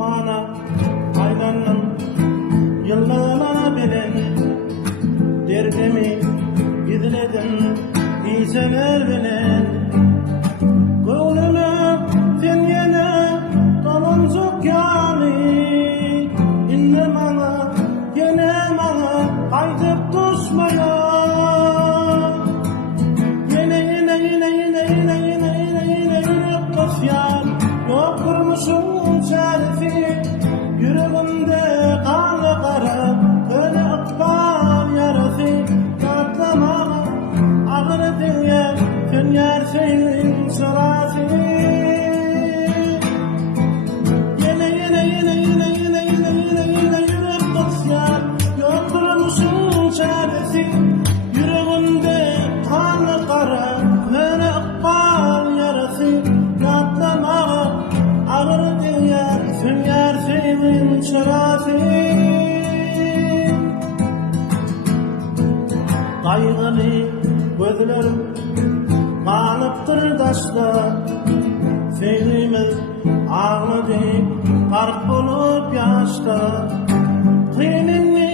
mana aylanın yıllığına bilen derdimi gizledin iseler bilen gönlüme sen yine doluncuk yani inne bana gene bana kaytıp düşmeye Kosyan yok kurmuşum çaresi yüreğimde kanlı kara öyle akbal yarası katlama ağır dünya dünya senin sırası yine yürek kosyan yok kurmuşum çaresi yüreğimde kanlı kara öyle akbal yarası ağır dünya sünger senin şarası kaygılı gözlerim kalıptır taşlar sevimiz ağladı kark bulup yaşta kıyımın